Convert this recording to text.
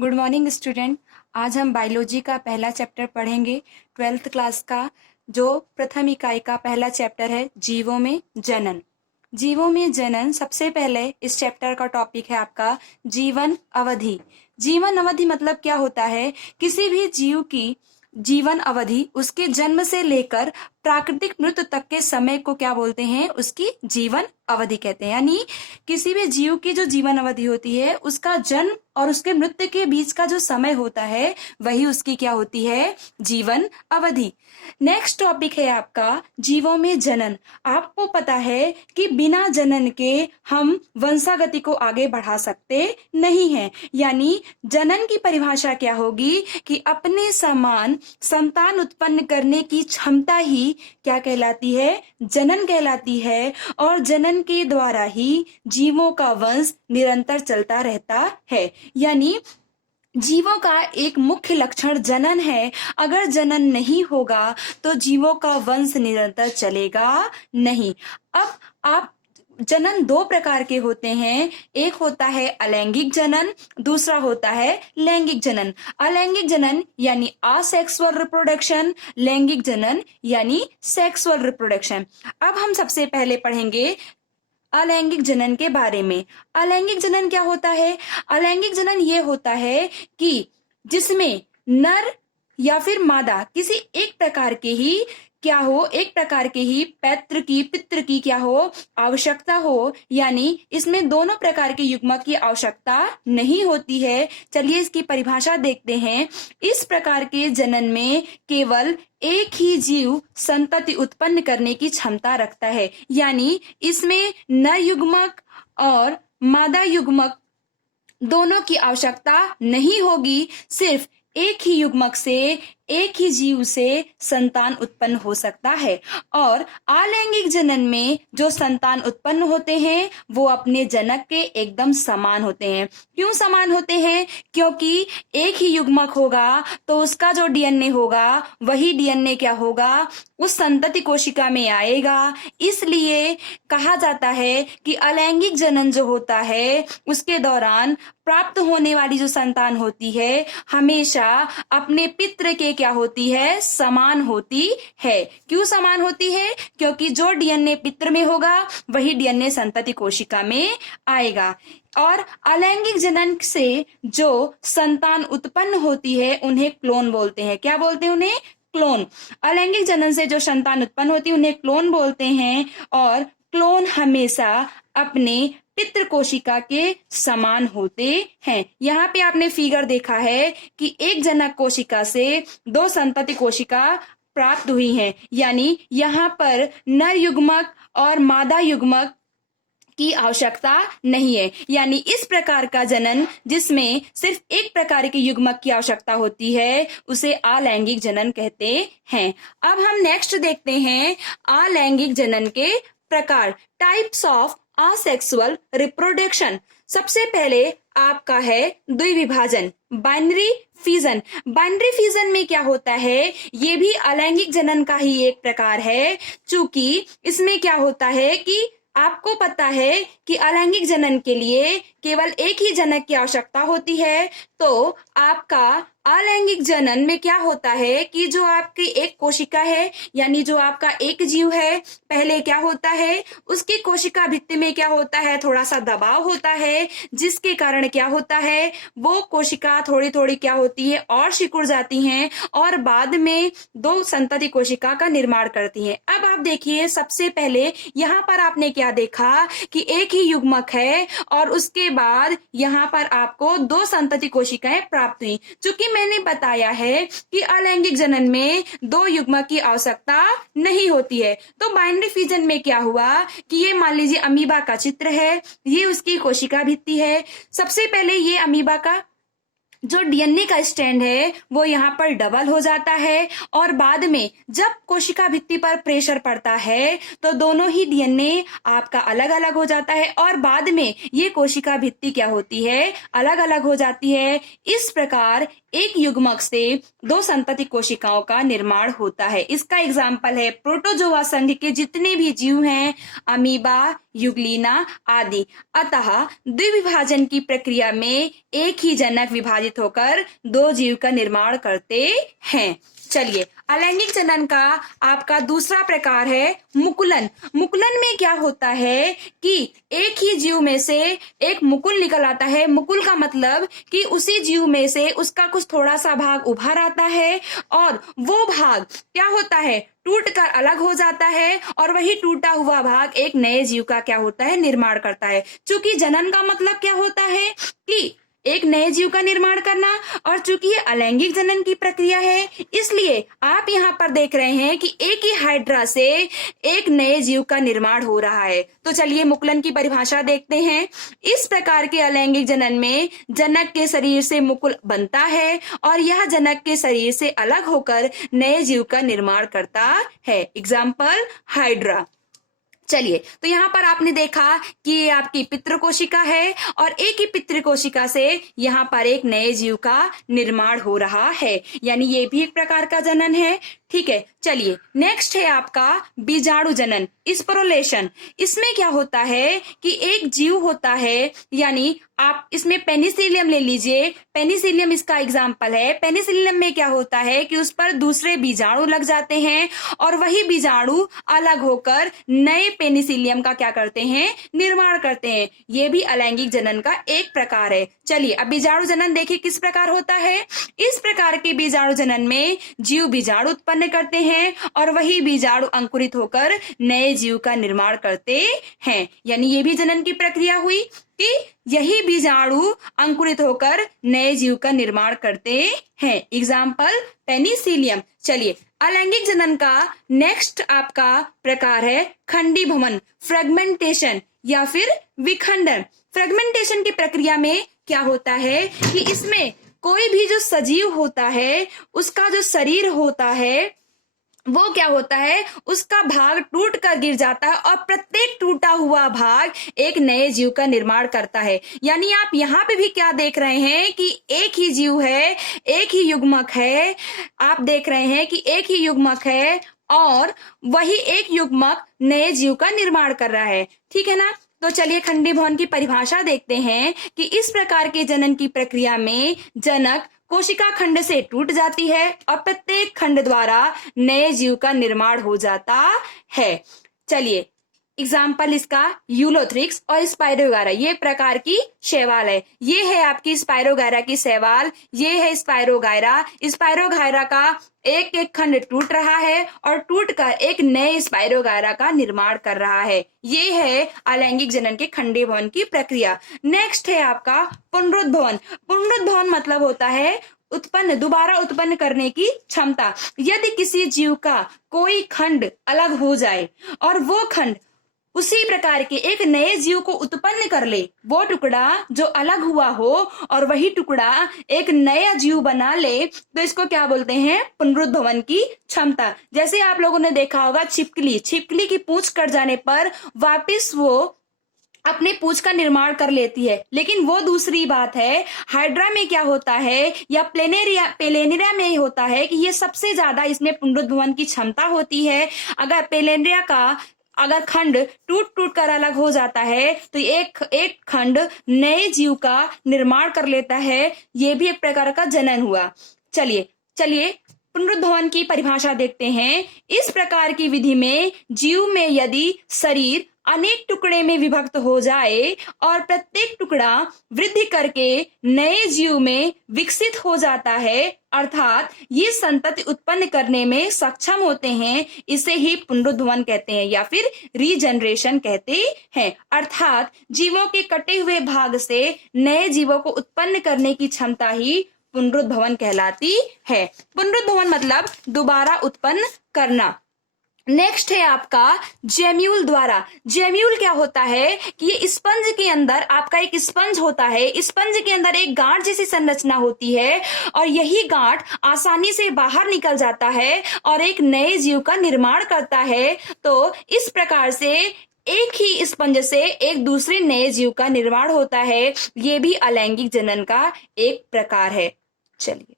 Good morning student. आज हम biology का पहला चैप्टर पढ़ेंगे, 12th क्लास का, जो प्रथम इकाई का पहला चैप्टर है, जीवों में जनन। जीवों में जनन, सबसे पहले इस चैप्टर का टॉपिक है आपका जीवन अवधि। जीवन अवधि मतलब क्या होता है? किसी भी जीव की जीवन अवधि उसके जन्म से लेकर प्राकृतिक मृत्यु तक के समय को क्या बोलते हैं? उसकी जीवन अवधि कहते हैं। यानी किसी भी जीव की जो जीवन अवधि होती है, उसका जन्म और उसके मृत्यु के बीच का जो समय होता है, वही उसकी क्या होती है? जीवन अवधि। नेक्स्ट टॉपिक है आपका जीवों में जनन। आपको पता है कि बिना जनन के हम वंशागति को आगे बढ़ा सकते नहीं हैं। यानी जनन की परिभाषा क्या होगी कि अपने समान संतान उत्पन्न करने की क्षमता ही क्या कहलाती है? जनन कहलाती है। और जनन के द्वारा ही जीवों का वंश निरंतर चलता रहता है। यानी जीवों का एक मुख्य लक्षण जनन है। अगर जनन नहीं होगा तो जीवों का वंश निरंतर चलेगा नहीं। अब आप जनन दो प्रकार के होते हैं। एक होता है अलैंगिक जनन, दूसरा होता है लैंगिक जनन। अलैंगिक जनन यानी असेक्सुअल रिप्रोडक्शन, लैंगिक जनन यानी सेक्सुअल रिप्रोडक्शन। अब हम सबसे पहले पढ़ेंगे अलैंगिक जनन के बारे में। अलैंगिक जनन क्या होता है? अलैंगिक जनन ये होता है कि जिसमें नर या फिर मादा किसी एक प्रकार के ही क्या हो, एक प्रकार के ही पैत्र की पितृ की क्या हो, आवश्यकता हो। यानी इसमें दोनों प्रकार के युग्मक की आवश्यकता नहीं होती है। चलिए इसकी परिभाषा देखते हैं। इस प्रकार के जनन में केवल एक ही जीव संतति उत्पन्न करने की क्षमता रखता है। यानी इसमें नर युग्मक और मादा युग्मक दोनों की आवश्यकता नहीं होगी। सिर्फ एक ही युग्मक से, एक ही जीव से संतान उत्पन्न हो सकता है। और अलैंगिक जनन में जो संतान उत्पन्न होते हैं वो अपने जनक के एकदम समान होते हैं। क्यों समान होते हैं? क्योंकि एक ही युग्मक होगा तो उसका जो डीएनए होगा वही डीएनए क्या होगा? उस संतति कोशिका में आएगा। इसलिए कहा जाता है कि अलैंगिक जनन जो होता है उसके दौरान प्राप्त होने वाली जो संतान होती है हमेशा अपने पितृ के क्या होती है? समान होती है। क्यों समान होती है? क्योंकि जो डीएनए पितृ में होगा वही डीएनए संतति कोशिका में आएगा। और अलैंगिक जनन से जो संतान उत्पन्न होती है उन्हें क्लोन बोलते हैं। क्या बोलते हैं उन्हें? क्लोन। अलैंगिक जनन से जो संतान उत्पन्न होती है उन्हें क्लोन बोलते हैं। और क्लोन हमेशा अपने पितृ कोशिका के समान होते हैं। यहाँ पे आपने फिगर देखा है कि एक जनक कोशिका से दो संतति कोशिका प्राप्त हुई हैं। यानी यहाँ पर नर युग्मक और मादा युग्मक की आवश्यकता नहीं है। यानी इस प्रकार का जनन जिसमें सिर्फ एक प्रकार के युग्मक की आवश्यकता होती है उसे अलैंगिक जनन कहते हैं। अब हम नेक्स्ट देखते हैं अलैंगिक जनन के प्रकार, टाइप्स ऑफ असेक्सुअल रिप्रोडक्शन। सबसे पहले आपका है द्विविभाजन, बाइनरी फिजन। बाइनरी फिजन में क्या होता है? ये भी अलैंगिक जनन का ही एक प्रकार है। चूंकि इसमें क्या होता है कि आपको पता है कि अलैंगिक जनन के लिए केवल एक ही जनक की आवश्यकता होती है। तो आपका अलैंगिक जनन में क्या होता है कि जो आपकी एक कोशिका है, यानी जो आपका एक जीव है, पहले क्या होता है? उसकी कोशिका भित्ति में क्या होता है? थोड़ा सा दबाव होता है, जिसके कारण क्या होता है? वो कोशिका थोड़ी थोड़ी क्या होती है? और सिकुड़ जाती हैं और बाद में दो संतति कोशिका का निर्माण करती हैं। अब आप देखिए, सबसे पहले यहाँ पर आपने क्या देखा कि एक ही युग्मक है और उसके बाद यहाँ पर आपको दो संतति कोशिकाएं प्राप्त हुई। चूंकि मैंने बताया है कि अलैंगिक जनन में दो युग्मक की आवश्यकता नहीं होती है, तो बाइनरी फिजन में क्या हुआ कि ये मान लीजिए अमीबा का चित्र है, ये उसकी कोशिका भित्ति है। सबसे पहले ये अमीबा का जो डीएनए का स्टैंड है वो यहाँ पर डबल हो जाता है और बाद में जब कोशिका भित्ति पर प्रेशर पड़ता है तो दोनों ही डीएनए आपका अलग अलग हो जाता है और बाद में ये कोशिका भित्ति क्या होती है? अलग अलग हो जाती है। इस प्रकार एक युग्मक से दो संतति कोशिकाओं का निर्माण होता है। इसका एग्जाम्पल है प्रोटोजोआ संघ के जितने भी जीव हैं, अमीबा, युग्लिना आदि। अतः द्विविभाजन की प्रक्रिया में एक ही जनक विभाजित होकर दो जीव का निर्माण करते हैं। चलिए, अलैंगिक जनन का आपका दूसरा प्रकार है मुकुलन। मुकुलन में क्या होता है कि एक ही जीव में से एक मुकुल निकल आता है। मुकुल का मतलब कि उसी जीव में से उसका कुछ थोड़ा सा भाग उभर आता है और वो भाग क्या होता है, टूट कर अलग हो जाता है और वही टूटा हुआ भाग एक नए जीव का क्या होता है, निर्माण करता है। चूंकि जनन का मतलब क्या होता है कि एक नए जीव का निर्माण करना, और चूंकि ये अलैंगिक जनन की प्रक्रिया है, इसलिए आप यहाँ पर देख रहे हैं कि एक ही हाइड्रा से एक नए जीव का निर्माण हो रहा है। तो चलिए मुकुलन की परिभाषा देखते हैं। इस प्रकार के अलैंगिक जनन में जनक के शरीर से मुकुल बनता है और यह जनक के शरीर से अलग होकर नए जीव का निर्माण करता है। Example hydra. चलिए, तो यहाँ पर आपने देखा कि ये आपकी पितृ कोशिका है और एक ही पितृ कोशिका से यहाँ पर एक नए जीव का निर्माण हो रहा है, यानी ये भी एक प्रकार का जनन है। ठीक है, चलिए नेक्स्ट है आपका बीजाणु जनन, स्पोरोलेशन। इसमें क्या होता है कि एक जीव होता है, यानी आप इसमें पेनिसिलियम ले लीजिए। पेनिसिलियम इसका एग्जाम्पल है। पेनिसिलियम में क्या होता है कि उस पर दूसरे बीजाणु लग जाते हैं और वही बीजाणु अलग होकर नए पेनिसिलियम का क्या करते हैं, निर्माण करते हैं। ये भी अलैंगिक जनन का एक प्रकार है। चलिए, अब बीजाणु जनन देखिए किस प्रकार होता है। इस प्रकार के बीजाणु जनन में जीव बीजाणु उत्पन्न करते हैं और वही बीजाणु अंकुरित होकर नए जीव का निर्माण करते हैं। यानी ये भी जनन की प्रक्रिया हुई कि यही बीजाणु अंकुरित होकर नए जीव का निर्माण करते हैं। Example Penicillium. चलिए, अलैंगिक जनन का नेक्स्ट आपका प्रकार है खंडीभवन, फ्रेगमेंटेशन या फिर विखंडन। फ्रेगमेंटेशन की प्रक्रिया में क्या होता है कि इसमें कोई भी जो सजीव होता है उसका जो शरीर होता है वो क्या होता है, उसका भाग टूट कर गिर जाता है और प्रत्येक टूटा हुआ भाग एक नए जीव का निर्माण करता है। यानी आप यहाँ पे भी क्या देख रहे हैं कि एक ही जीव है, एक ही युग्मक है। आप देख रहे हैं कि एक ही युग्मक है और वही एक युग्मक नए जीव का निर्माण कर रहा है। ठीक है ना। तो चलिए खंडीभवन की परिभाषा देखते हैं कि इस प्रकार के जनन की प्रक्रिया में जनक कोशिका खंड से टूट जाती है और प्रत्येक खंड द्वारा नए जीव का निर्माण हो जाता है। चलिए, एग्जाम्पल इसका यूलोथ्रिक्स और स्पाइरोगायरा, ये प्रकार की शैवाल है। ये है आपकी स्पाइरोगायरा की शैवाल, ये है स्पाइरोगायरा। स्पाइरोगायरा का एक एक खंड टूट रहा है और टूटकर एक नए स्पाइरोगायरा का निर्माण कर रहा है। ये है अलैंगिक जनन के खंडीभवन की प्रक्रिया। नेक्स्ट है आपका पुनरुद्भवन। पुनरुद्भवन मतलब होता है दोबारा उत्पन्न करने की क्षमता। यदि किसी जीव का कोई खंड अलग हो जाए और वो खंड उसी प्रकार के एक नए जीव को उत्पन्न कर ले, वो टुकड़ा जो अलग हुआ हो और वही टुकड़ा एक नया जीव बना ले, तो इसको क्या बोलते हैं, पुनरुद्भवन की क्षमता। जैसे आप लोगों ने देखा होगा छिपकली की पूंछ कट जाने पर वापस वो अपने पूंछ का निर्माण कर लेती है, लेकिन वो दूसरी बात है। हाइड्रा में क्या होता है या पेलेनिया में होता है कि ये सबसे ज्यादा इसमें पुनरुद्भवन की क्षमता होती है। अगर पेलेनिया का खंड टूट कर अलग हो जाता है तो एक खंड नए जीव का निर्माण कर लेता है। ये भी एक प्रकार का जनन हुआ। चलिए पुनरुद्भवन की परिभाषा देखते हैं। इस प्रकार की विधि में जीव में यदि शरीर अनेक टुकड़े में विभक्त हो जाए और प्रत्येक टुकड़ा वृद्धि करके नए जीव में विकसित हो जाता है, अर्थात ये संतति उत्पन्न करने में सक्षम होते हैं, इसे ही पुनरुद्भवन कहते हैं या फिर रीजनरेशन कहते हैं। अर्थात जीवों के कटे हुए भाग से नए जीवों को उत्पन्न करने की क्षमता ही पुनरुद्भवन कहलाती है। पुनरुद्भवन मतलब दोबारा उत्पन्न करना। नेक्स्ट है आपका जेम्यूल द्वारा। जेम्यूल क्या होता है कि ये स्पंज के अंदर आपका एक स्पंज होता है। स्पंज के अंदर एक गांठ जैसी संरचना होती है और यही गांठ आसानी से बाहर निकल जाता है और एक नए जीव का निर्माण करता है। तो इस प्रकार से एक ही स्पंज से एक दूसरे नए जीव का निर्माण होता है। ये भी अलैंगिक जनन का एक प्रकार है। चलिए।